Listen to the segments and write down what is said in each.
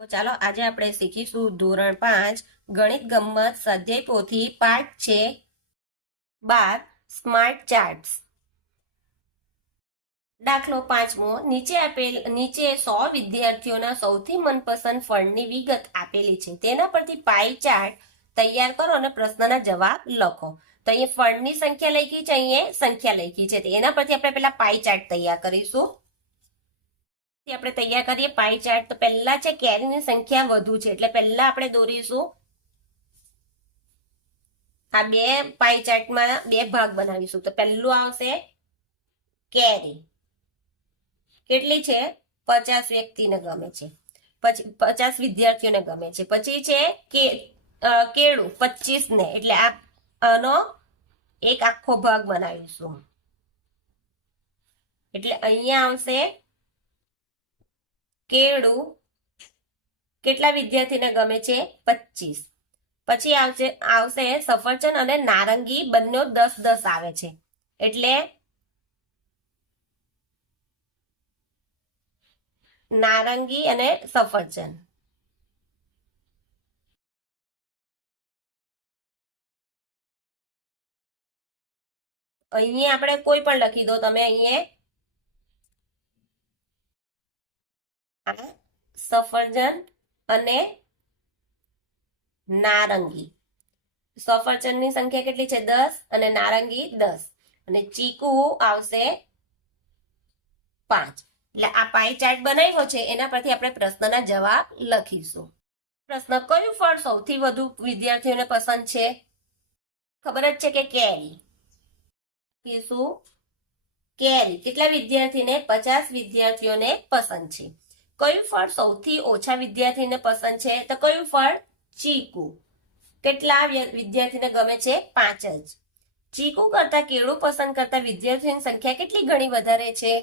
તો ચાલો આજે આપણે શીખીશું ધોરણ 5 ગણિત ગમ્મત સ્વાધ્યાય પોથી પાઠ છે 12 સ્માર્ટ ચાર્ટ્સ. દાખલો 5મો. નીચે 100 વિદ્યાર્થીઓના સૌથી મનપસંદ ફળની વિગત આપેલી છે. તેના પરથી પાઈ ચાર્ટ તૈયાર કરો અને પ્રશ્નના જવાબ લખો. તો અહીંયા ફળની સંખ્યા લખી છે, અહીંયા સંખ્યા લખી છે. એના પરથી આપણે પહેલા પાઈ ચાર્ટ તૈયાર કરીશું. આપણે તૈયાર કરીએ પાઈ ચાર્ટ. તો પહેલા છે કેરીની સંખ્યા વધુ છે એટલે પહેલા આપણે દોરીશું. આ બે પાઈ ચાર્ટમાં બે ભાગ બનાવીશું. તો પહેલું આવશે કેરી. કેટલી છે? 50 વ્યક્તિને ગમે છે, પછી 50 વિદ્યાર્થીઓને ગમે છે. પછી છે કેળું 25 ને, એટલે આનો એક આખો ભાગ બનાવીશું. એટલે અહીંયા આવશે કેળું કેટલા વિદ્યાર્થીને ગમે છે? 25. પછી આવશે સફરજન અને નારંગી, બંને 10-10 આવે છે એટલે નારંગી અને સફરજન. અહીંયા આપણે કોઈ પણ લખી દો તમે. અહીંયા સફરજન અને નારંગી. સફરજનની સંખ્યા કેટલી છે? 10 અને નારંગી 10. અને ચીકુ આવશે 5. એટલે આ પાઈ ચાર્ટ બનાવ્યો છે એના પરથી આપણે પ્રશ્નના જવાબ લખીશું. પ્રશ્ન: કયું ફળ સૌથી વધુ વિદ્યાર્થીઓને પસંદ છે? ખબર જ છે કે કેરી. લખીશું કેરી. કેટલા વિદ્યાર્થીને? 50 વિદ્યાર્થીઓને પસંદ છે. કયું ફળ સૌથી ઓછા વિદ્યાર્થીને પસંદ છે? તો કયું ફળ? ચીકુ. કેટલા વિદ્યાર્થીને ગમે છે? 5 જ. ચીકુ કરતા કેળું પસંદ કરતા વિદ્યાર્થીઓની સંખ્યા કેટલી ગણી વધારે છે?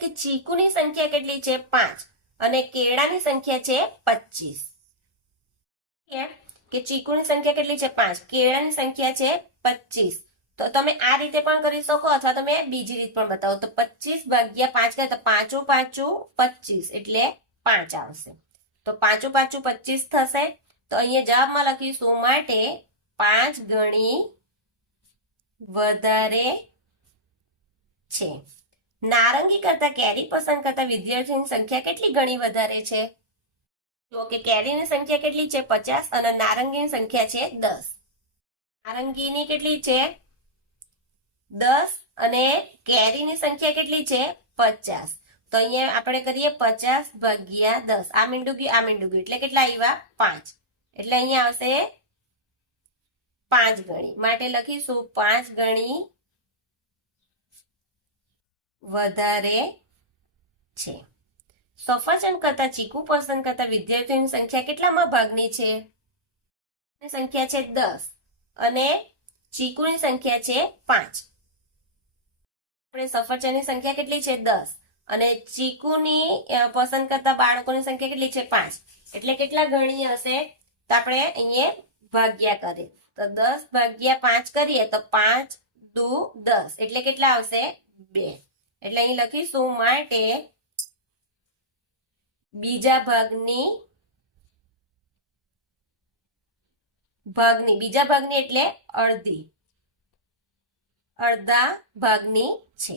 કે ચીકુની સંખ્યા કેટલી છે? 5 અને કેળાની સંખ્યા છે 25. કે ચીકુની સંખ્યા કેટલી છે? 5, કેળાની સંખ્યા છે 25. તો તમે આ રીતે પણ કરી શકો અથવા તમે બીજી રીત પણ બતાવો. તો 25 ભાગ્યા 5 કરે તો 5 5 25 એટલે 5 આવશે. તો 5 5 25 થશે. તો અહીંયા જવાબમાં લખીશું માટે 5 ગણી વધારે છે. નારંગી કરતા કેરી પસંદ કરતા વિદ્યાર્થીઓની સંખ્યા કેટલી ગણી વધારે છે? તો કે કેરીની સંખ્યા કેટલી છે? 50 અને નારંગીની સંખ્યા છે 10. નારંગીની કેટલી છે? 10 અને કેરીની સંખ્યા કેટલી છે? 50. તો અહીંયા આપણે કરીએ 50 ભાગ્યા 10. આ મીંડું ગયું, આ મીંડું ગયું એટલે કેટલા આવ્યા? 5. એટલે અહીંયા આવશે 5 ગણી. માટે લખીશું 5 ગણી વધારે છે. સફરજન કરતા ચીકુ પસંદ કરતા વિદ્યાર્થીઓની સંખ્યા કેટલામાં ભાગની છે? સંખ્યા છે 10 અને ચીકુની સંખ્યા છે 5. આપણે સફરજનની સંખ્યા કેટલી છે? 10 અને ચીકુની પસંદ કરતા બાળકોની સંખ્યા કેટલી છે? 5. એટલે કેટલા ગણી હશે? તો આપણે અહીંયા ભાગ્યા કરીએ. તો 10 ભાગ્યા 5 કરીએ તો 5 દુ 10 એટલે કેટલા આવશે? 2. એટલે અહીં લખીશું માટે બીજા ભાગની એટલે અડધા ભાગની છે.